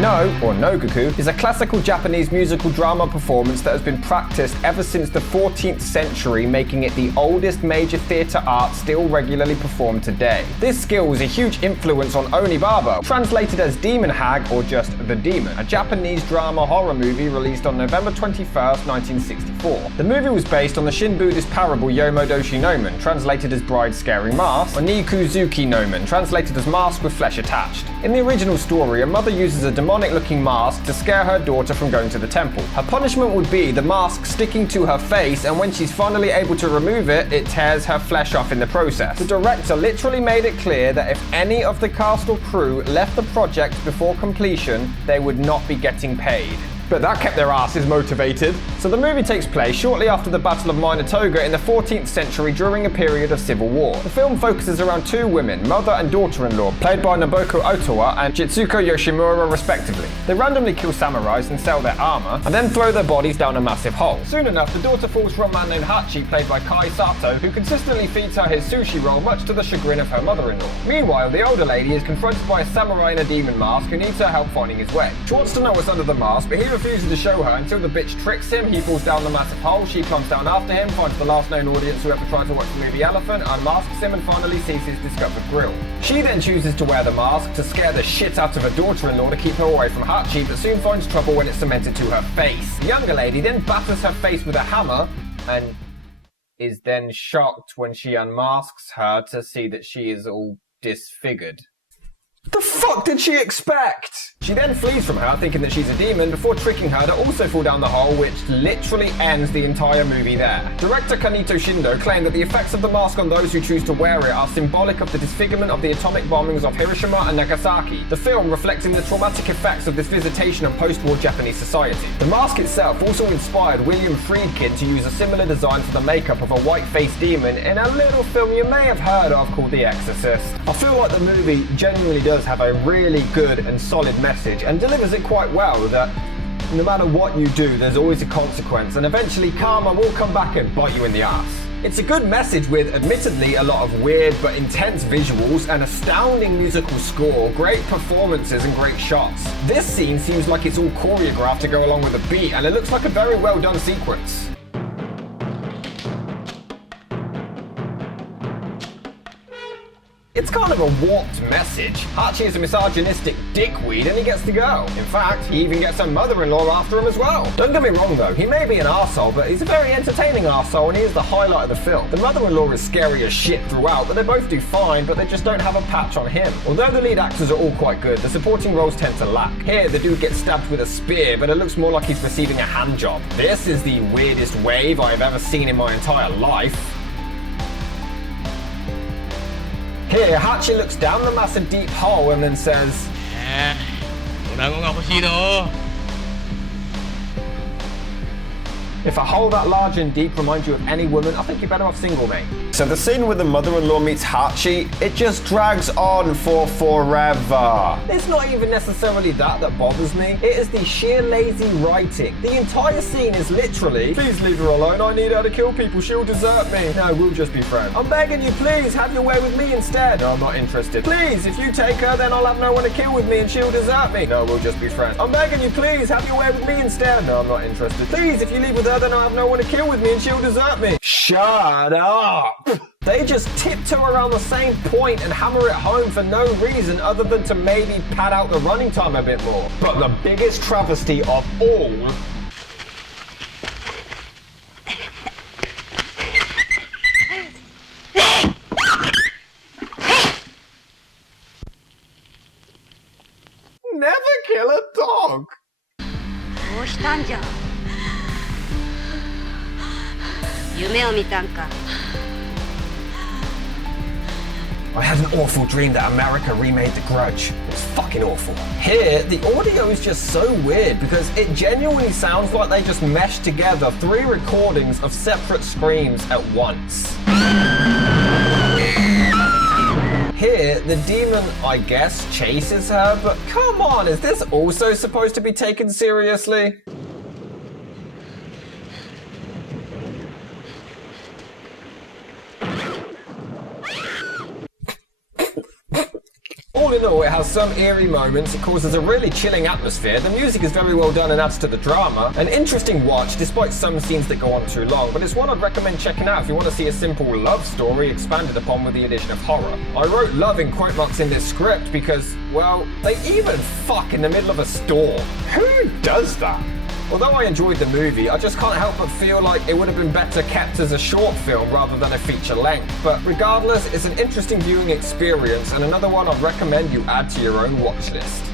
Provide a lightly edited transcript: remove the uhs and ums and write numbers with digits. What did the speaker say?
No, or Nobuko, is a classical Japanese musical drama performance that has been practiced ever since the 14th century, making it the oldest major theatre art still regularly performed today. This skill was a huge influence on Onibaba, translated as Demon Hag or just The Demon, a Japanese drama horror movie released on November 21st, 1964. The movie was based on the Shin Buddhist parable Yomodoshi Nomen, translated as Bride Scaring Mask, or Nikuzuki Nomen, translated as Mask with Flesh Attached. In the original story, a mother uses a demonic-looking mask to scare her daughter from going to the temple. Her punishment would be the mask sticking to her face, and when she's finally able to remove it, it tears her flesh off in the process. The director literally made it clear that if any of the cast or crew left the project before completion, they would not be getting paid. But that kept their asses motivated. So the movie takes place shortly after the Battle of Minatoga in the 14th century during a period of civil war. The film focuses around two women, mother and daughter-in-law, played by Nobuko Otowa and Jitsuko Yoshimura respectively. They randomly kill samurais and sell their armour, and then throw their bodies down a massive hole. Soon enough, the daughter falls for a man named Hachi, played by Sato, who consistently feeds her his sushi roll, much to the chagrin of her mother-in-law. Meanwhile, the older lady is confronted by a samurai in a demon mask who needs her help finding his way. She wants to know what's under the mask, but he refuses to show her until the bitch tricks him. He falls down the massive hole, she climbs down after him, finds the last known audience who ever tried to watch the movie Elephant, unmasks him, and finally sees his discovered grill. She then chooses to wear the mask to scare the shit out of her daughter-in-law to keep her away from Hachi, but soon finds trouble when it's cemented to her face. The younger lady then batters her face with a hammer, and is then shocked when she unmasks her to see that she is all disfigured. The fuck did she expect? She then flees from her, thinking that she's a demon, before tricking her to also fall down the hole, which literally ends the entire movie there. Director Kaneto Shindo claimed that the effects of the mask on those who choose to wear it are symbolic of the disfigurement of the atomic bombings of Hiroshima and Nagasaki, the film reflecting the traumatic effects of this visitation on post-war Japanese society. The mask itself also inspired William Friedkin to use a similar design for the makeup of a white-faced demon in a little film you may have heard of called The Exorcist. I feel like the movie genuinely does have a really good and solid message and delivers it quite well, that no matter what you do, there's always a consequence, and eventually karma will come back and bite you in the ass. It's a good message with, admittedly, a lot of weird but intense visuals, an astounding musical score, great performances and great shots. This scene seems like it's all choreographed to go along with the beat, and it looks like a very well done sequence. It's kind of a warped message. Hachi is a misogynistic dickweed and he gets to go. In fact, he even gets her mother-in-law after him as well. Don't get me wrong though, he may be an arsehole, but he's a very entertaining arsehole and he is the highlight of the film. The mother-in-law is scary as shit throughout, but they both do fine, but they just don't have a patch on him. Although the lead actors are all quite good, the supporting roles tend to lack. Here, the dude gets stabbed with a spear, but it looks more like he's receiving a hand job. This is the weirdest wave I've ever seen in my entire life. Here, Hachi looks down the massive deep hole and then says, if a hole that large and deep reminds you of any woman, I think you're better off single, mate. So the scene where the mother-in-law meets Hachi, it just drags on for forever. It's not even necessarily that bothers me. It is the sheer lazy writing. The entire scene is literally, please leave her alone, I need her to kill people, she'll desert me. No, we'll just be friends. I'm begging you, please, have your way with me instead. No, I'm not interested. Please, if you take her, then I'll have no one to kill with me and she'll desert me. No, we'll just be friends. I'm begging you, please, have your way with me instead. No, I'm not interested. Please, if you leave with her, then I'll have no one to kill with me and she'll desert me. Shut up! They just tiptoe around the same point and hammer it home for no reason other than to maybe pad out the running time a bit more. But the biggest travesty of all never kill a dog. I had an awful dream that America remade The Grudge. It's fucking awful. Here, the audio is just so weird because it genuinely sounds like they just meshed together 3 recordings of separate screams at once. Here, the demon, I guess, chases her, but come on, is this also supposed to be taken seriously? All in in all, it has some eerie moments, it causes a really chilling atmosphere, the music is very well done and adds to the drama. An interesting watch, despite some scenes that go on too long, but it's one I'd recommend checking out if you want to see a simple love story expanded upon with the addition of horror. I wrote love in quote marks in this script because, well, they even fuck in the middle of a store. Who does that? Although I enjoyed the movie, I just can't help but feel like it would have been better kept as a short film rather than a feature length. But regardless, it's an interesting viewing experience and another one I'd recommend you add to your own watch list.